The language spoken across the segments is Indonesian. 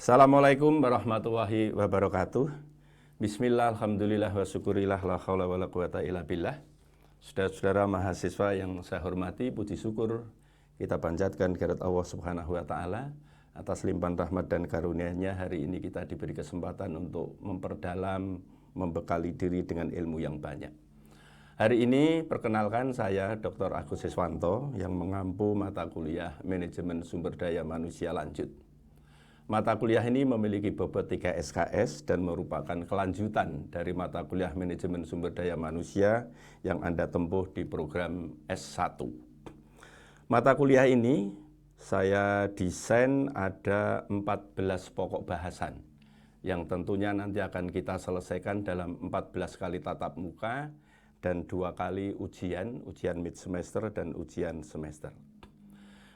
Assalamualaikum warahmatullahi wabarakatuh. Bismillah, alhamdulillah, wa syukurillah, la haula wa la quwata illa billah. Saudara-saudara mahasiswa yang saya hormati, puji syukur kita panjatkan kehadirat Allah Subhanahu wa Ta'ala atas limpahan rahmat dan karunia-Nya. Hari ini kita diberi kesempatan untuk memperdalam, membekali diri dengan ilmu yang banyak. Hari ini perkenalkan saya Dr. Agus Siswanto yang mengampu mata kuliah Manajemen Sumber Daya Manusia Lanjut. Mata kuliah ini memiliki bobot 3 SKS dan merupakan kelanjutan dari mata kuliah Manajemen Sumber Daya Manusia yang Anda tempuh di program S1. Mata kuliah ini saya desain ada 14 pokok bahasan yang tentunya nanti akan kita selesaikan dalam 14 kali tatap muka dan 2 kali ujian mid semester dan ujian semester.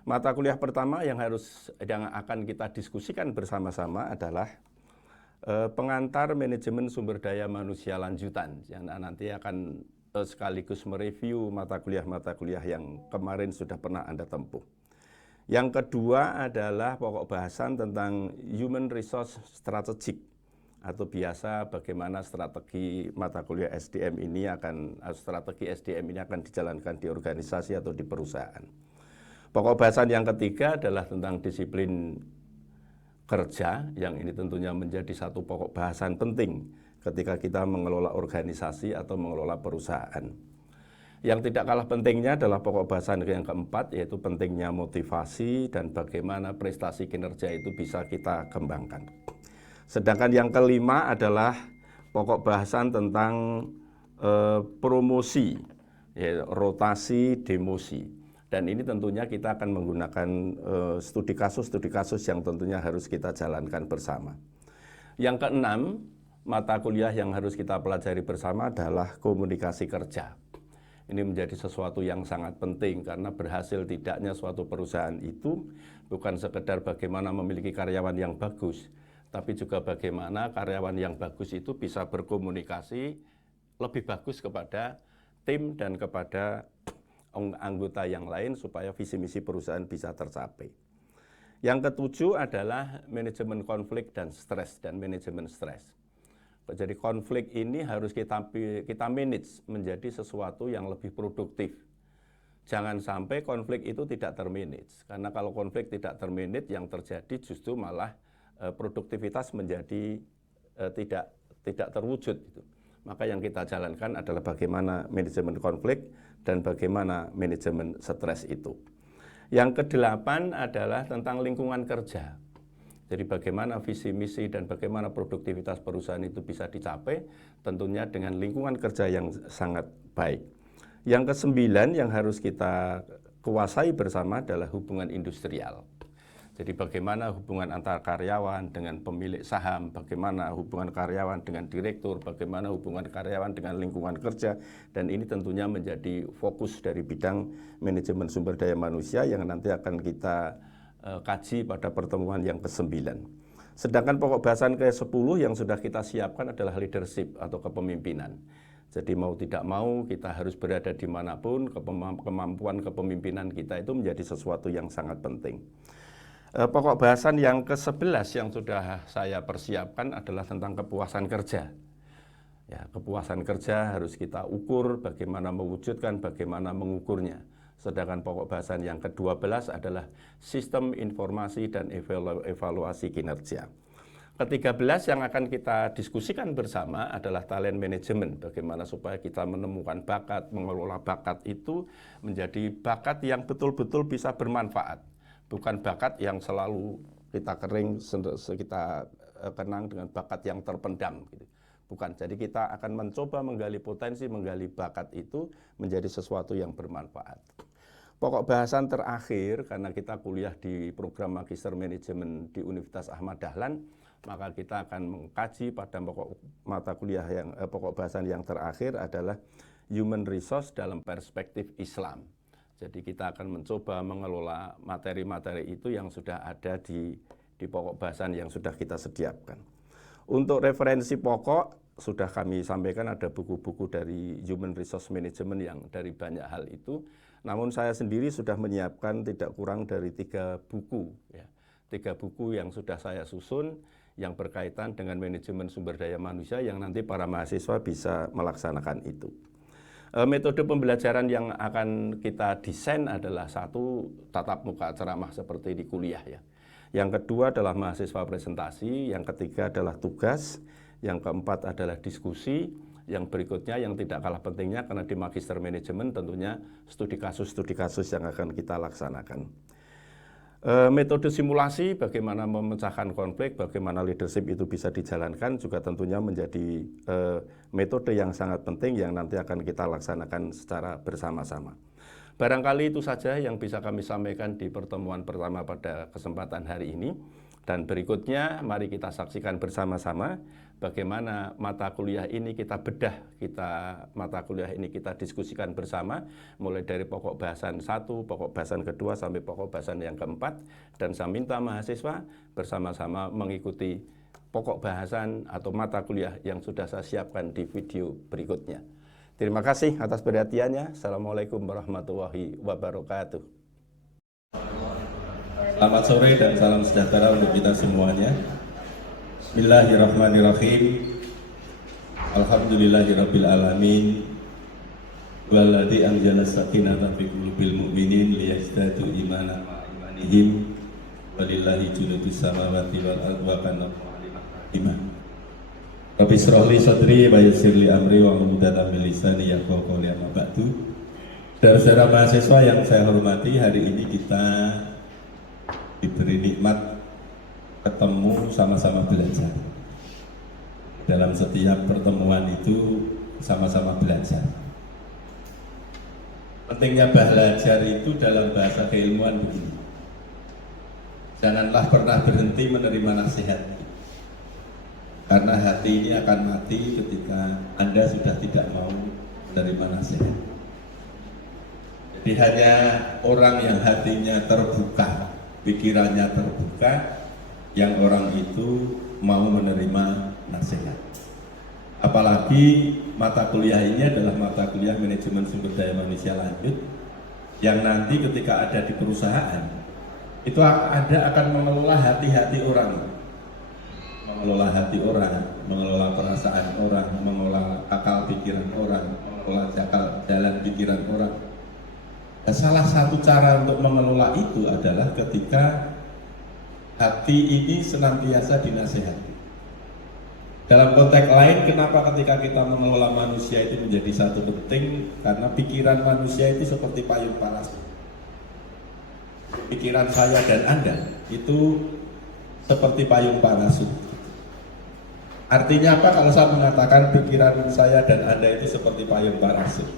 Mata kuliah pertama yang akan kita diskusikan bersama-sama adalah pengantar manajemen sumber daya manusia lanjutan yang nanti akan sekaligus mereview mata kuliah yang kemarin sudah pernah Anda tempuh. Yang kedua adalah pokok bahasan tentang Human Resource Strategic atau biasa bagaimana strategi mata kuliah SDM ini akan dijalankan di organisasi atau di perusahaan. Pokok bahasan yang ketiga adalah tentang disiplin kerja, yang ini tentunya menjadi satu pokok bahasan penting ketika kita mengelola organisasi atau mengelola perusahaan. Yang tidak kalah pentingnya adalah pokok bahasan yang keempat, yaitu pentingnya motivasi dan bagaimana prestasi kinerja itu bisa kita kembangkan. Sedangkan yang kelima adalah pokok bahasan tentang promosi, rotasi, demosi. Dan ini tentunya kita akan menggunakan studi kasus yang tentunya harus kita jalankan bersama. Yang keenam, mata kuliah yang harus kita pelajari bersama adalah komunikasi kerja. Ini menjadi sesuatu yang sangat penting karena berhasil tidaknya suatu perusahaan itu bukan sekedar bagaimana memiliki karyawan yang bagus, tapi juga bagaimana karyawan yang bagus itu bisa berkomunikasi lebih bagus kepada tim dan kepada anggota yang lain supaya visi misi perusahaan bisa tercapai. Yang ketujuh adalah manajemen konflik dan stres dan manajemen stres. Jadi konflik ini harus kita manage menjadi sesuatu yang lebih produktif. Jangan sampai konflik itu tidak termanage, karena kalau konflik tidak termanage yang terjadi justru malah produktivitas menjadi tidak terwujud gitu. Maka yang kita jalankan adalah bagaimana manajemen konflik dan bagaimana manajemen stres itu. Yang kedelapan adalah tentang lingkungan kerja. Jadi bagaimana visi misi dan bagaimana produktivitas perusahaan itu bisa dicapai, tentunya dengan lingkungan kerja yang sangat baik. Yang kesembilan yang harus kita kuasai bersama adalah hubungan industrial. Jadi bagaimana hubungan antar karyawan dengan pemilik saham, bagaimana hubungan karyawan dengan direktur, bagaimana hubungan karyawan dengan lingkungan kerja, dan ini tentunya menjadi fokus dari bidang manajemen sumber daya manusia yang nanti akan kita kaji pada pertemuan yang ke-9. Sedangkan pokok bahasan ke-10 yang sudah kita siapkan adalah leadership atau kepemimpinan. Jadi mau tidak mau kita harus berada dimanapun, kemampuan kepemimpinan kita itu menjadi sesuatu yang sangat penting. Pokok bahasan yang ke-11 yang sudah saya persiapkan adalah tentang kepuasan kerja. Ya, kepuasan kerja harus kita ukur, bagaimana mewujudkan, bagaimana mengukurnya. Sedangkan pokok bahasan yang ke-12 adalah sistem informasi dan evaluasi kinerja. Ke-13 yang akan kita diskusikan bersama adalah talent management, bagaimana supaya kita menemukan bakat, mengelola bakat itu menjadi bakat yang betul-betul bisa bermanfaat. Bukan bakat yang selalu kita kenang dengan bakat yang terpendam gitu. Bukan, jadi kita akan mencoba menggali potensi, menggali bakat itu menjadi sesuatu yang bermanfaat. Pokok bahasan terakhir, karena kita kuliah di program Magister Manajemen di Universitas Ahmad Dahlan, maka kita akan mengkaji pada pokok bahasan yang terakhir adalah Human Resource dalam perspektif Islam. Jadi kita akan mencoba mengelola materi-materi itu yang sudah ada di pokok bahasan yang sudah kita sediakan. Untuk referensi pokok sudah kami sampaikan, ada buku-buku dari Human Resource Management yang dari banyak hal itu. Namun saya sendiri sudah menyiapkan tidak kurang dari 3 buku. Ya. 3 buku yang sudah saya susun yang berkaitan dengan manajemen sumber daya manusia yang nanti para mahasiswa bisa melaksanakan itu. Metode pembelajaran yang akan kita desain adalah satu, tatap muka ceramah seperti di kuliah ya. Yang kedua adalah mahasiswa presentasi, yang ketiga adalah tugas, yang keempat adalah diskusi, yang berikutnya yang tidak kalah pentingnya karena di magister manajemen tentunya studi kasus yang akan kita laksanakan. Metode simulasi, bagaimana memecahkan konflik, bagaimana leadership itu bisa dijalankan juga tentunya menjadi metode yang sangat penting yang nanti akan kita laksanakan secara bersama-sama. Barangkali itu saja yang bisa kami sampaikan di pertemuan pertama pada kesempatan hari ini. Dan berikutnya mari kita saksikan bersama-sama bagaimana mata kuliah ini kita bedah, mata kuliah ini kita diskusikan bersama mulai dari pokok bahasan 1, pokok bahasan kedua sampai pokok bahasan yang keempat, dan saya minta mahasiswa bersama-sama mengikuti pokok bahasan atau mata kuliah yang sudah saya siapkan di video berikutnya. Terima kasih atas perhatiannya. Assalamualaikum warahmatullahi wabarakatuh. Selamat sore dan salam sejahtera untuk kita semuanya. Bismillahirrahmanirrahim. Alhamdulillahirabbil alamin. Walladzi anzala sakinata fi qulubil mu'minin liyazdadu imanan ma'a imanihim. Walillahi junudus samawati wal ardi wa kana iman. Rabbi shrah li sadri wa yassir li amri wa hlul 'uqdatam min lisani yafqahu qawli amma ba'du. Saudara-saudara mahasiswa yang saya hormati, hari ini kita diberi nikmat ketemu sama-sama belajar. Dalam setiap pertemuan itu sama-sama belajar. Pentingnya belajar itu dalam bahasa keilmuan begini: janganlah pernah berhenti menerima nasihat, karena hati ini akan mati ketika Anda sudah tidak mau menerima nasihat. Jadi hanya orang yang hatinya terbuka, pikirannya terbuka, yang orang itu mau menerima nasihat. Apalagi mata kuliah ini adalah mata kuliah manajemen sumber daya manusia lanjut, yang nanti ketika ada di perusahaan itu Anda akan mengelola hati-hati orang, mengelola hati orang, mengelola perasaan orang, mengelola akal pikiran orang, mengelola jalan pikiran orang. Nah, salah satu cara untuk mengelola itu adalah ketika hati ini senantiasa dinasihati. Dalam konteks lain, kenapa ketika kita mengelola manusia itu menjadi satu penting? Karena pikiran manusia itu seperti payung parasut. Pikiran saya dan Anda itu seperti payung parasut. Artinya apa kalau saya mengatakan pikiran saya dan Anda itu seperti payung parasut?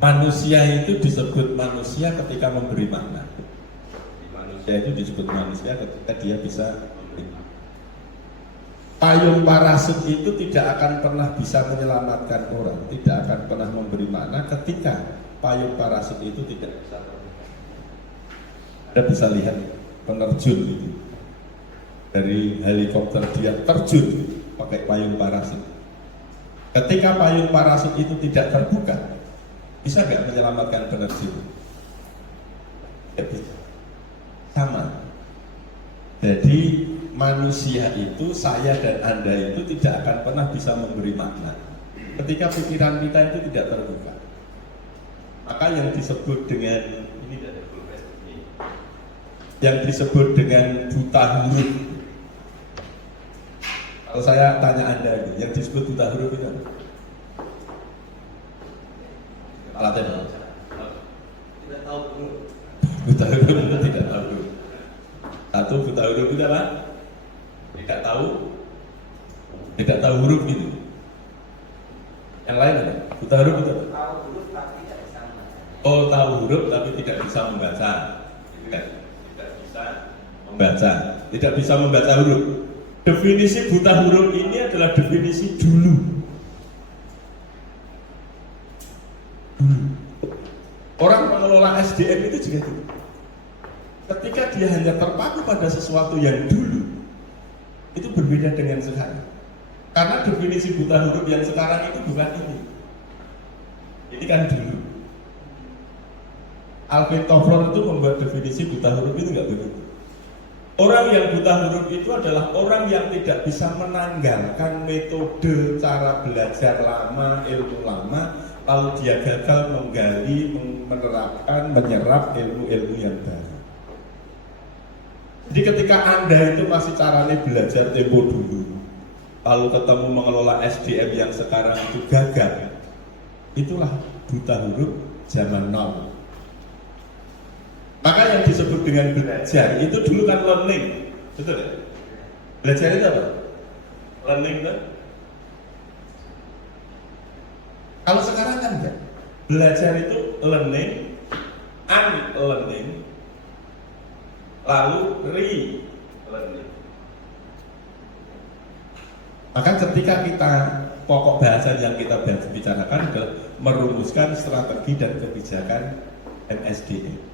Manusia itu disebut manusia ketika memberi makna. Manusia itu disebut manusia ketika dia bisa memberi makna. Payung parasut itu tidak akan pernah bisa menyelamatkan orang, tidak akan pernah memberi makna ketika payung parasut itu tidak bisa terbuka. Anda bisa lihat penerjun itu dari helikopter, dia terjun pakai payung parasut. Ketika payung parasut itu tidak terbuka, bisa nggak menyelamatkan penerjun? Ya bisa. Sama. Jadi manusia itu, saya dan Anda itu tidak akan pernah bisa memberi makna ketika pikiran kita itu tidak terbuka. Maka yang disebut dengan yang disebut dengan buta huruf. Kalau saya tanya Anda, yang disebut buta huruf itu apa? Alatnya tidak tahu huruf. Buta huruf itu tidak tahu huruf. Satu, buta huruf itu apa? Tidak tahu huruf itu. Yang lain ada? Buta huruf itu apa? Tahu huruf tapi tidak bisa membaca. Oh, tahu huruf tapi tidak bisa membaca. Tidak bisa membaca. Tidak bisa membaca huruf. Definisi buta huruf ini adalah definisi dulu. Orang mengelola SDM itu juga gitu. Ketika dia hanya terpaku pada sesuatu yang dulu, itu berbeda dengan sekarang. Karena definisi buta huruf yang sekarang itu bukan ini. Ini kan dulu. Alvin Toffler itu membuat definisi buta huruf itu nggak begitu. Orang yang buta huruf itu adalah orang yang tidak bisa menanggalkan metode cara belajar lama, ilmu lama, lalu dia gagal menggali, menerapkan, menyerap ilmu-ilmu yang baru. Jadi ketika Anda itu masih caranya belajar tempo dulu, lalu ketemu mengelola SDM yang sekarang itu gagal, itulah buta huruf zaman now. Maka yang disebut dengan belajar itu dulu kan learning, betul ya? Belajar itu apa? Learning kan? Kalau sekarang kan enggak. Belajar itu learning, unlearning, lalu re-learning. Maka ketika kita pokok bahasan yang kita bicarakan adalah merumuskan strategi dan kebijakan MSDM.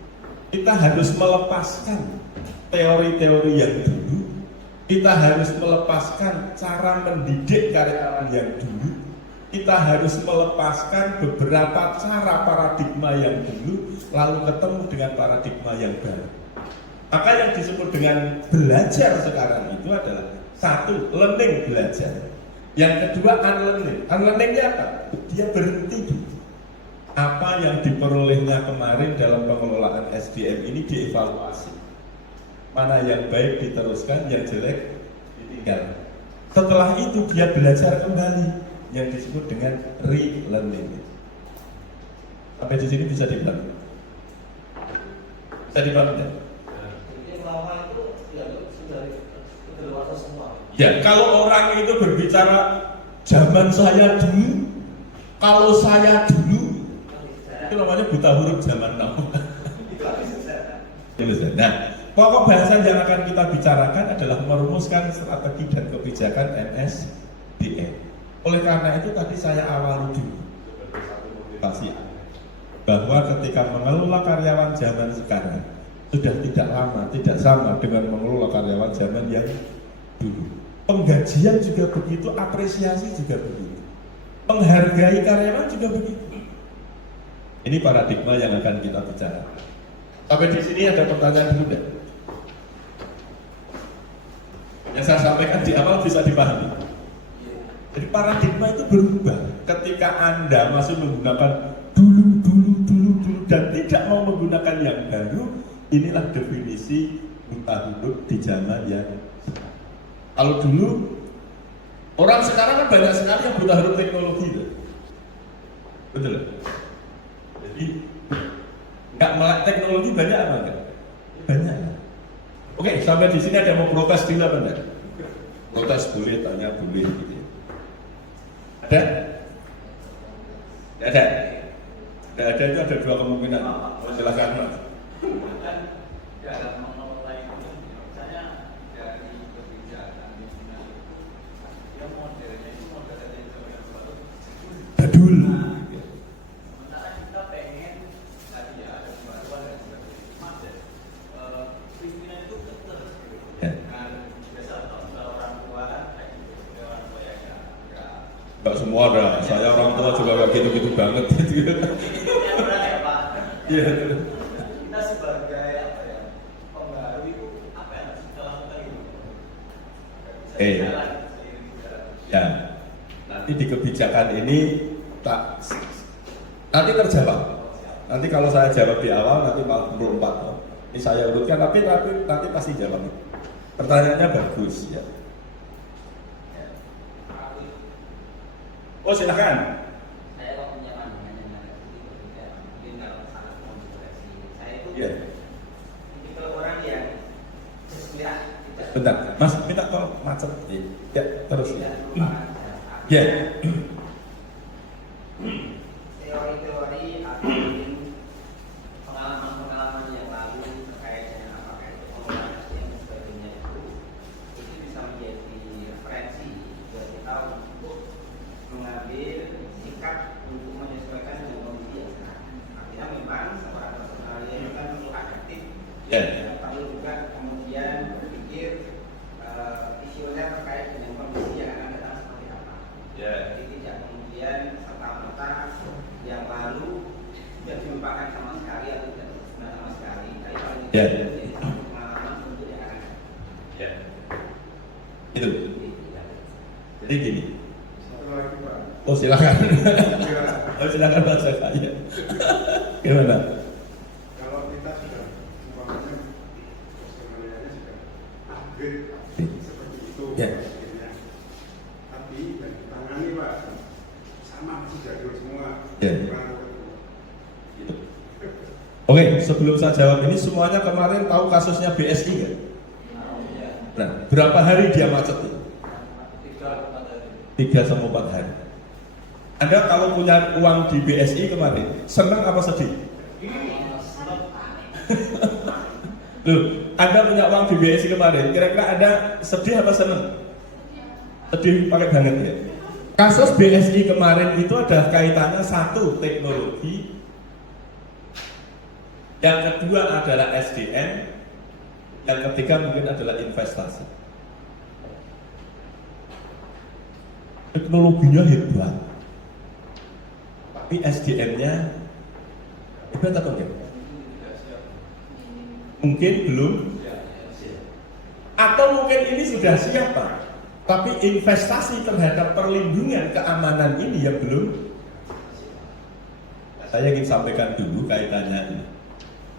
Kita harus melepaskan teori-teori yang dulu, kita harus melepaskan cara mendidik karyawan yang dulu, kita harus melepaskan beberapa cara paradigma yang dulu, lalu ketemu dengan paradigma yang baru. Maka yang disebut dengan belajar sekarang itu adalah satu, learning belajar. Yang kedua, unlearning. Unlearningnya apa? Dia berhenti dulu. Apa yang diperolehnya kemarin dalam pengelolaan SDM ini dievaluasi. Mana yang baik diteruskan, yang jelek ditinggal. Setelah itu dia belajar kembali, yang disebut dengan re-learning. Sampai di sini bisa dipahami? Bisa dipahami? Ya, kalau orang itu berbicara zaman saya dulu, kalau saya dulu, itu namanya buta huruf zaman now. Nah, pokok bahasan yang akan kita bicarakan adalah merumuskan strategi dan kebijakan MSDM. Oleh karena itu tadi saya awali dulu motivasi bahwa ketika mengelola karyawan zaman sekarang sudah tidak lama, tidak sama dengan mengelola karyawan zaman yang dulu. Penggajian juga begitu, apresiasi juga begitu, menghargai karyawan juga begitu. Ini paradigma yang akan kita bicara. Sampai di sini ada pertanyaan dulu deh. Yang saya sampaikan di awal bisa dipahami. Jadi paradigma itu berubah ketika Anda masih menggunakan dulu dan tidak mau menggunakan yang baru. Inilah definisi buta huruf di zaman yang kalau dulu orang sekarang kan banyak sekali yang buta huruf teknologi, betul? Jadi nggak melek teknologi banyak apa enggak? Banyak. Oke, sampai di sini ada yang mau protes tidak benar? Protes boleh, tanya boleh gitu. Ada? Tidak ada. Tidak ada itu ada dua kemungkinan. Silakan Mas. Badul. Enggak semua ada, saya orang tua juga kayak gitu-gitu banget gitu. Iya. Kita sebagai apa ya, pembaru itu apa yang harus kita lakukan itu? Ya, nanti di kebijakan ini tak nanti terjawab. Nanti kalau saya jawab di awal nanti 44. Ini saya urutkan tapi nanti pasti jawab. Pertanyaannya bagus ya. Oh silakan. Saya kok punya pandangan yang agak sedikit berbeda. Mungkin kalau sangat kontroversi. Saya itu tipe orang yang sesudah tidak. Bentar, Mas, minta tolong macet. Ya, terus. Tidak melupakan Ya. teori-teori atau mungkin pengalaman-pengalaman yang lalu terkait dengan apakah itu pengolahan dan sebagainya itu bisa menjadi referensi buat kita untuk mengambil sikap untuk menyesuaikan dengan kondisi yang sekarang. Artinya memang seorang personalia itu kan perlu adaptif, perlu juga kemudian berpikir visioner terkait dengan kondisi yang akan datang seperti apa. Jadi tidak kemudian serta-merta yang lalu sudah dilupakan sama sekali atau tidak. Ya. Jadi pengalaman untuk yang akan Ya. Itu. Jadi gini. Oh silakan. Oh silakan Pak saya. Gimana? Kalau kita sudah umpamanya personalnya sudah upgrade seperti itu, Ya. akhirnya. Tapi yang ditangani Pak sama masih jadul semua. Ya. Gimana, Pak? Gitu. Oke, sebelum saya jawab ini semuanya kemarin tahu kasusnya BSI kan? Nah, berapa hari dia macet itu? 3-4 hari. Anda kalau punya uang di BSI kemarin, senang apa sedih? Loh, Anda punya uang di BSI kemarin, kira-kira Anda sedih apa senang? Sedih pakai banget ya. Kasus BSI kemarin itu ada kaitannya satu teknologi, yang kedua adalah SDM, yang ketiga mungkin adalah investasi. Teknologinya hebat, tapi SDM-nya hebat atau enggak? Mungkin belum, atau mungkin ini sudah siap Pak, tapi investasi terhadap perlindungan keamanan ini yang belum. Saya ingin sampaikan dulu kaitannya ini.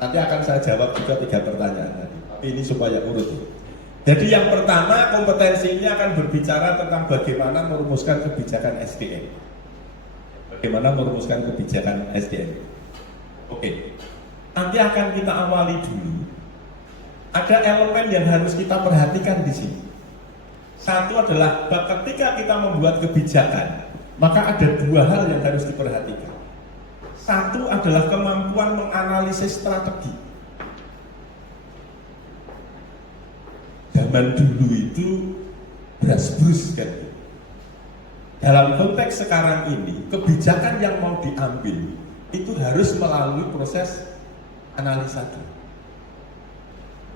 Nanti akan saya jawab juga 3 pertanyaan tadi, tapi ini supaya urut. Jadi yang pertama kompetensi ini akan berbicara tentang bagaimana merumuskan kebijakan SDM. Bagaimana merumuskan kebijakan SDM. Oke. Nanti akan kita awali dulu. Ada elemen yang harus kita perhatikan di sini. Satu adalah ketika kita membuat kebijakan, maka ada 2 hal yang harus diperhatikan. Satu adalah kemampuan menganalisis strategi. Zaman dulu itu beras-berus kan. Dalam konteks sekarang ini, kebijakan yang mau diambil itu harus melalui proses analisa dulu.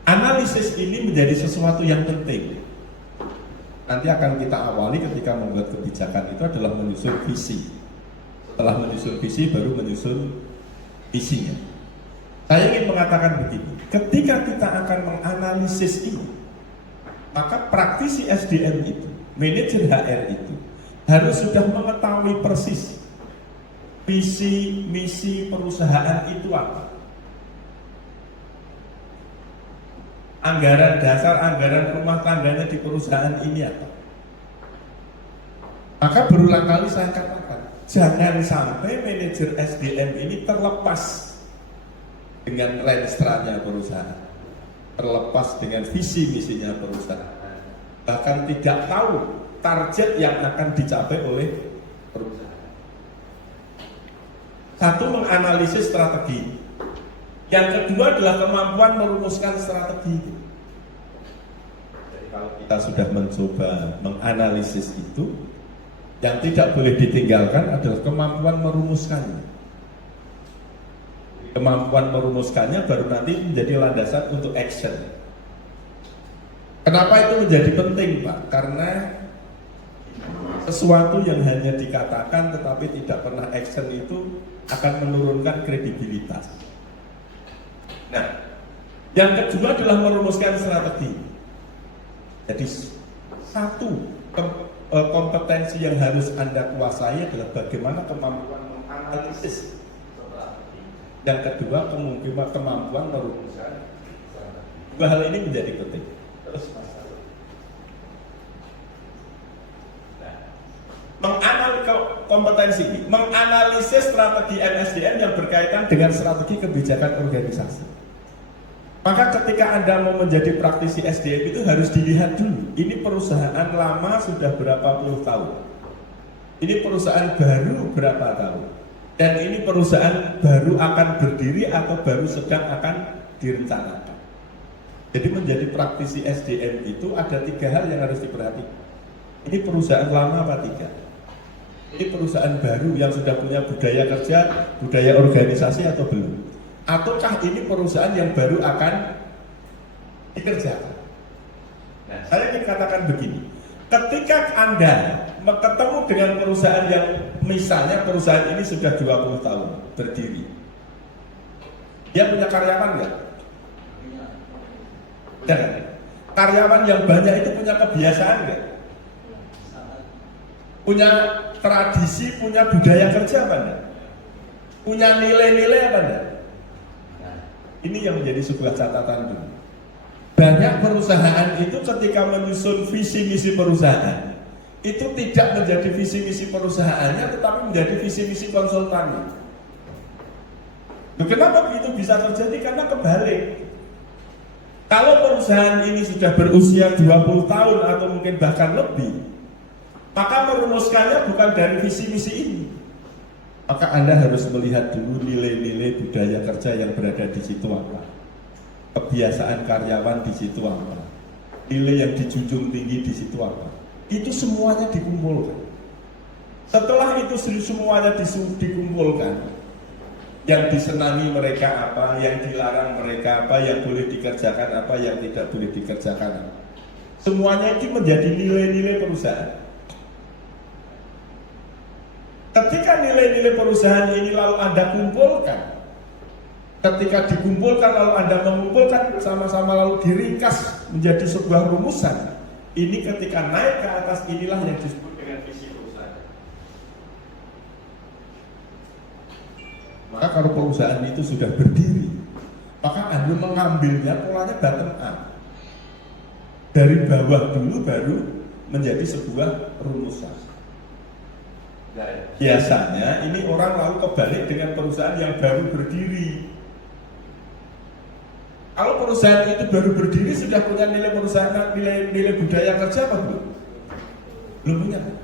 Analisis ini menjadi sesuatu yang penting. Nanti akan kita awali ketika membuat kebijakan itu adalah menyusun visi. Setelah menyusun visi baru menyusun misinya. Saya ingin mengatakan begini, ketika kita akan menganalisis ini, maka praktisi SDM itu, manajer HR itu harus sudah mengetahui persis visi, misi perusahaan itu apa. Anggaran dasar, anggaran rumah tangganya di perusahaan ini apa. Maka berulang kali saya katakan, jangan sampai manajer SDM ini terlepas dengan renstranya perusahaan, terlepas dengan visi misinya perusahaan, bahkan tidak tahu target yang akan dicapai oleh perusahaan. Satu, menganalisis strategi. Yang kedua adalah kemampuan merumuskan strategi. Jadi kalau kita sudah mencoba menganalisis itu, yang tidak boleh ditinggalkan adalah kemampuan merumuskannya. Kemampuan merumuskannya baru nanti menjadi landasan untuk action. Kenapa itu menjadi penting Pak? Karena sesuatu yang hanya dikatakan tetapi tidak pernah action itu akan menurunkan kredibilitas. Nah, yang kedua adalah merumuskan strategi. Jadi satu kompetensi yang harus Anda kuasai adalah bagaimana kemampuan menganalisis. Yang kedua kemampuan merumuskan strategi. Dua hal ini menjadi penting. Terus kompetensi ini menganalisis strategi MSDM yang berkaitan dengan strategi kebijakan organisasi. Maka ketika Anda mau menjadi praktisi SDM itu harus dilihat dulu, ini perusahaan lama sudah berapa puluh tahun, ini perusahaan baru berapa tahun, dan ini perusahaan baru akan berdiri atau baru sedang akan direncanakan. Jadi menjadi praktisi SDM itu ada 3 hal yang harus diperhatikan. Ini perusahaan lama apa tidak? Ini perusahaan baru yang sudah punya budaya kerja, budaya organisasi atau belum? Ataukah ini perusahaan yang baru akan dikerjakan? Nah, saya ingin katakan begini, ketika Anda ketemu dengan perusahaan yang misalnya perusahaan ini sudah 20 tahun berdiri, dia punya karyawan nggak? Jangan. Karyawan yang banyak itu punya kebiasaan nggak? Punya tradisi, punya budaya kerja apa enggak? Punya nilai-nilai apa enggak? Ini yang menjadi sebuah catatan dulu. Banyak perusahaan itu ketika menyusun visi misi perusahaan itu tidak menjadi visi misi perusahaannya, tetapi menjadi visi misi konsultannya. Kenapa begitu bisa terjadi? Karena kebalik. Kalau perusahaan ini sudah berusia 20 tahun atau mungkin bahkan lebih, maka merumuskannya bukan dari visi misi ini. Maka Anda harus melihat dulu nilai-nilai budaya kerja yang berada di situ apa. Kebiasaan karyawan di situ apa. Nilai yang dijunjung tinggi di situ apa. Itu semuanya dikumpulkan. Setelah itu semuanya dikumpulkan, yang disenangi mereka apa, yang dilarang mereka apa, yang boleh dikerjakan apa, yang tidak boleh dikerjakan apa. Semuanya itu menjadi nilai-nilai perusahaan. Ketika nilai-nilai perusahaan ini lalu Anda kumpulkan, ketika dikumpulkan lalu Anda mengumpulkan sama-sama lalu diringkas menjadi sebuah rumusan, ini ketika naik ke atas inilah yang disebut dengan visi perusahaan. Maka kalau perusahaan itu sudah berdiri, maka Anda mengambilnya polanya bottom up. Dari bawah dulu baru menjadi sebuah rumusan. Biasanya ini orang lalu kebalik dengan perusahaan yang baru berdiri. Kalau perusahaan itu baru berdiri sudah punya nilai perusahaan, nilai budaya kerja apa belum? Belum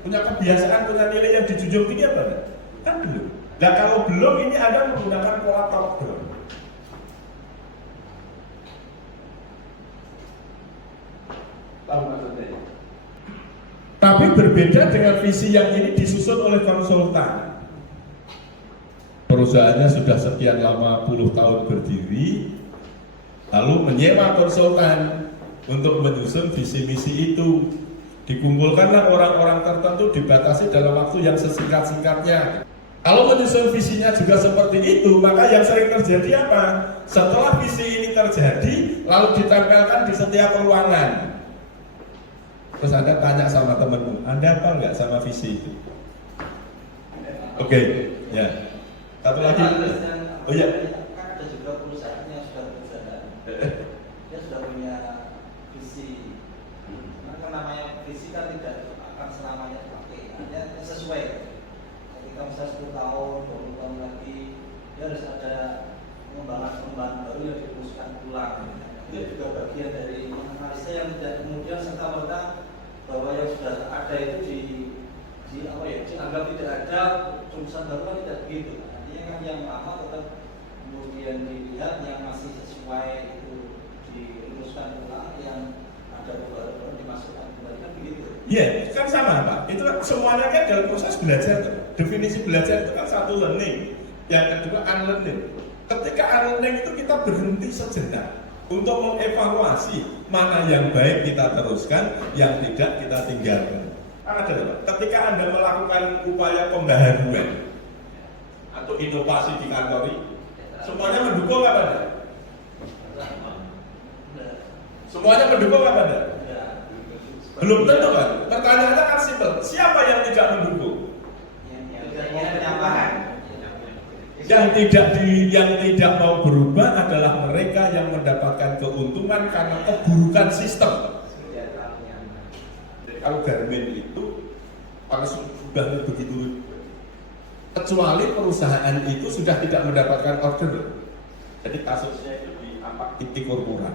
punya kebiasaan, punya nilai yang dijunjung tinggi apa enggak? Kan belum. Nah kalau belum ini Anda menggunakan pola top down. Tahu maksudnya? Tapi berbeda dengan visi yang ini disusun oleh konsultan. Perusahaannya sudah sekian lama puluh tahun berdiri, lalu menyewa konsultan untuk menyusun visi misi itu. Dikumpulkanlah orang-orang tertentu, dibatasi dalam waktu yang sesingkat-singkatnya. Kalau menyusun visinya juga seperti itu, maka yang sering terjadi apa? Setelah visi ini terjadi, lalu ditempelkan di setiap ruangan. Terus Anda tanya sama temanmu, Anda apa enggak sama visi itu? Oke, ya. Satu lagi. Oh ya. Kan ada juga perusahaan yang sudah berjalan. Dia sudah punya visi. Karena namanya visi kan tidak akan selamanya dipakai. Hanya sesuai. Ketika misalnya 10 tahun, 20 tahun lagi, dia harus ada pengembangan baru yang dirumuskan ulang. Itu juga bagian dari menganalisa yang tidak kemudian serta-merta bahwa yang sudah ada itu dianggap tidak ada, rumusan baru kan tidak begitu. Artinya kan yang lama tetap kemudian dilihat, yang masih sesuai itu dirumuskan ulang, yang ada baru dimasukkan kembali, kan begitu. Iya, kan sama Pak. Itu kan semuanya kan dalam proses belajar tuh. Definisi belajar itu kan satu learning, yang kedua unlearning. Ketika unlearning itu kita berhenti sejenak untuk mengevaluasi mana yang baik kita teruskan, yang tidak kita tinggalkan. Ada, ketika Anda melakukan upaya pembaharuan atau inovasi di kantor ini, semuanya mendukung apa enggak? Semuanya mendukung apa enggak? Belum tentu kan? Pertanyaannya kan simpel, siapa yang tidak mendukung? Yang tidak mau berubah adalah mereka yang mendapatkan keuntungan karena keburukan sistem. Jadi kalau Garmin itu harus sudah begitu, kecuali perusahaan itu sudah tidak mendapatkan order. Jadi kasusnya itu di Ampak Inti Corpora.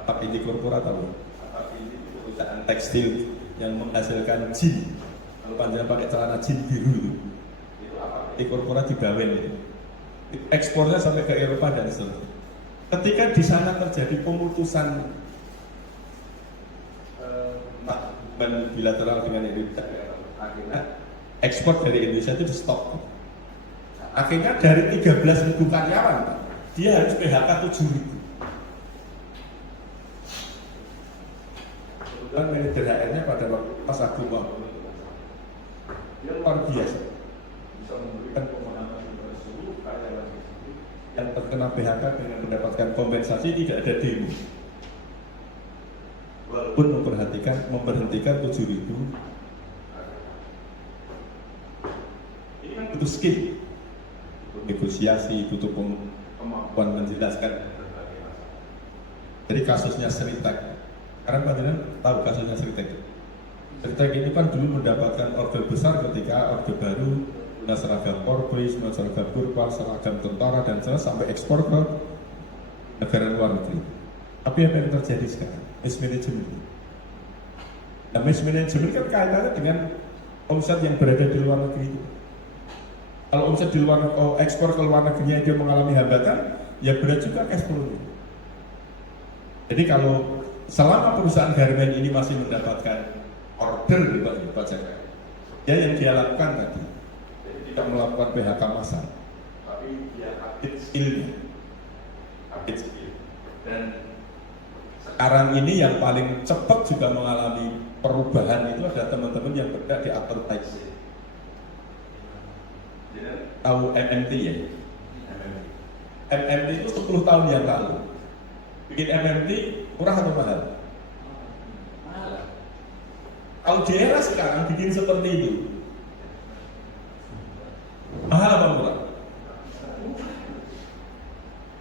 Ampak Inti Corpora tahu? Ampak Inti itu perusahaan tekstil yang menghasilkan jin. Kalau panjang pakai celana jin biru itu. Di Corpora di Bawen itu, ekspornya sampai ke Eropa dan seterusnya. Ketika di sana terjadi pemutusan bilateral dengan Indonesia, akhirnya ekspor dari Indonesia itu di stop. Akhirnya dari 13.000 karyawan, dia harus PHK 7.000. Kebetulan manajer HR-nya pada waktu pas Agung dia luar biasa. Bisa memberikan pemahaman kepada seluruh karyawan tersebut yang terkena PHK dengan mendapatkan kompensasi tidak ada demo. Walaupun memberhentikan 7.000. Ini kan butuh skill, butuh negosiasi, butuh kemampuan menjelaskan. Jadi kasusnya Seritek, karena Pak tahu kasusnya Seritek. Seritek ini kan dulu mendapatkan order besar ketika Orde Baru, seragam Polri, seragam Burpa, seragam tentara dan sampai ekspor ke negara luar negeri. Tapi apa yang terjadi sekarang? Mismanagement. Nah, mismanagement kan kaitannya dengan omset yang berada di luar negeri itu. Kalau omset di luar ekspor ke luar negerinya dia mengalami hambatan, ya berat juga cash flow-nya. Jadi kalau selama perusahaan garmen ini masih mendapatkan order dari pajak, ya yang dia lakukan tadi, jadi tidak melakukan PHK massal, tapi dia update skill-nya, dan sekarang ini yang paling cepat juga mengalami perubahan itu adalah teman-teman yang berada di advertising. Tahu MMT ya? MMT itu 10 tahun yang lalu. Bikin MMT murah atau mahal? Mahal. Kalau di era sekarang bikin seperti itu, mahal apa murah?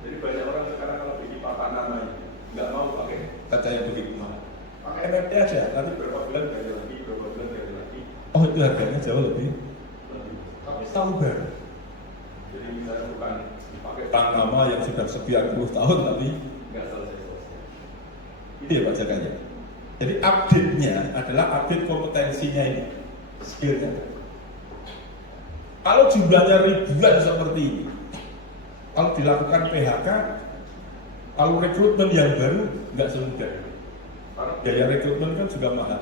Jadi banyak orang sekarang kalau bikin papan namanya nggak mau pakai kaca yang begitu mahal. Pakai MMT aja, nanti berapa bulan ganti lagi, berapa bulan ganti lagi. Oh itu harganya jauh lebih. Tapi sabar. Jadi misalnya bukan pakai tang nama yang sudah sekian puluh tahun tapi nggak selesai-selesai. Itu ya Pak Jakanya. Jadi update-nya adalah update kompetensinya ini, skill-nya. Kalau jumlahnya ribuan seperti ini, kalau dilakukan PHK, kalau rekrutmen yang baru nggak semudah. Karena biaya rekrutmen kan juga mahal.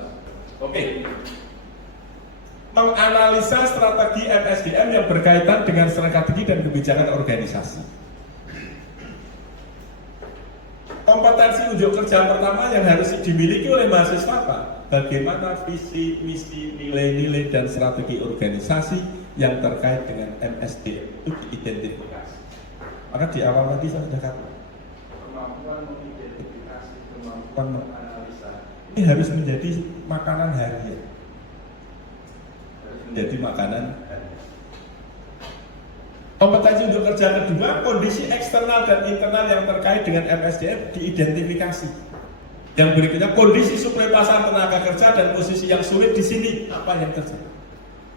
Oke. Menganalisa strategi MSDM yang berkaitan dengan strategi dan kebijakan organisasi. Kompetensi unjuk kerja pertama yang harus dimiliki oleh mahasiswa apa? Bagaimana visi, misi, nilai-nilai dan strategi organisasi yang terkait dengan MSDM itu diidentifikasi. Maka di awal tadi saya sudah katakan kemampuan mengidentifikasi, kemampuan menganalisa ini harus menjadi makanan harian. Menjadi makanan. Kompetensi untuk kerja kedua, kondisi eksternal dan internal yang terkait dengan MSDM diidentifikasi. Yang berikutnya, kondisi suplai pasar tenaga kerja dan posisi yang sulit di sini, apa yang terjadi?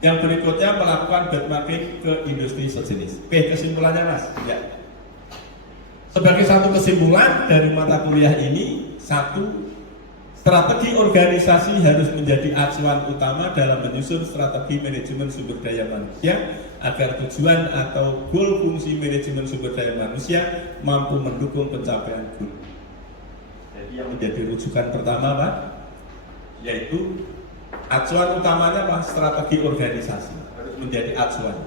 Yang berikutnya, melakukan benchmarking ke industri sejenis. Oke, kesimpulannya Mas. Ya. Sebagai satu kesimpulan dari mata kuliah ini, satu, strategi organisasi harus menjadi acuan utama dalam menyusun strategi manajemen sumber daya manusia agar tujuan atau goal fungsi manajemen sumber daya manusia mampu mendukung pencapaian goal. Jadi yang menjadi rujukan pertama Pak, yaitu acuan utamanya Pak, strategi organisasi harus menjadi acuan.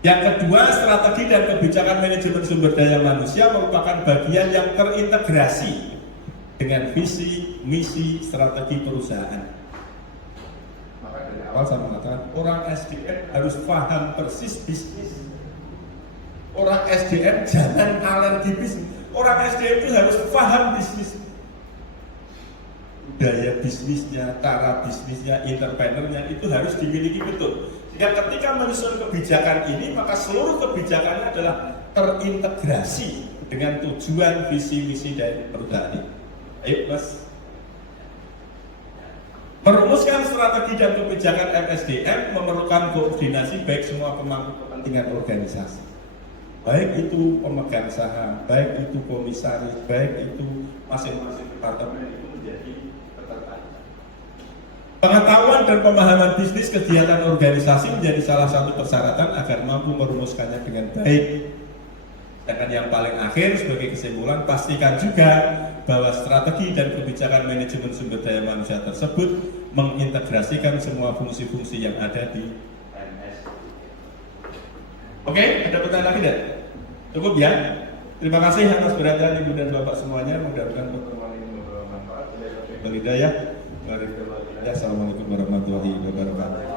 Yang kedua, strategi dan kebijakan manajemen sumber daya manusia merupakan bagian yang terintegrasi dengan visi, misi, strategi perusahaan. Maka dari awal saya mengatakan orang SDM harus paham persis bisnis. Orang SDM jangan alergi bisnis. Orang SDM itu harus paham bisnis. Budaya bisnisnya, cara bisnisnya, entrepreneurnya itu harus dimiliki betul. Sehingga ketika menyusun kebijakan ini, maka seluruh kebijakannya adalah terintegrasi dengan tujuan, visi, misi dari perusahaan ini. Ayo Mas. Merumuskan strategi dan kebijakan MSDM memerlukan koordinasi baik semua pemangku kepentingan organisasi. Baik itu pemegang saham, baik itu komisaris, baik itu masing-masing departemen itu menjadi ketertarikan. Pengetahuan dan pemahaman bisnis kegiatan organisasi menjadi salah satu persyaratan agar mampu merumuskannya dengan baik. Dan yang paling akhir sebagai kesimpulan, pastikan juga bahwa strategi dan kebijakan manajemen sumber daya manusia tersebut mengintegrasikan semua fungsi-fungsi yang ada di MS. Oke, ada pertanyaan lagi tidak? Cukup ya? Terima kasih atas perhatian Ibu dan Bapak semuanya. Mudah-mudahan pertemuan ini membawa manfaat. Assalamualaikum warahmatullahi wabarakatuh.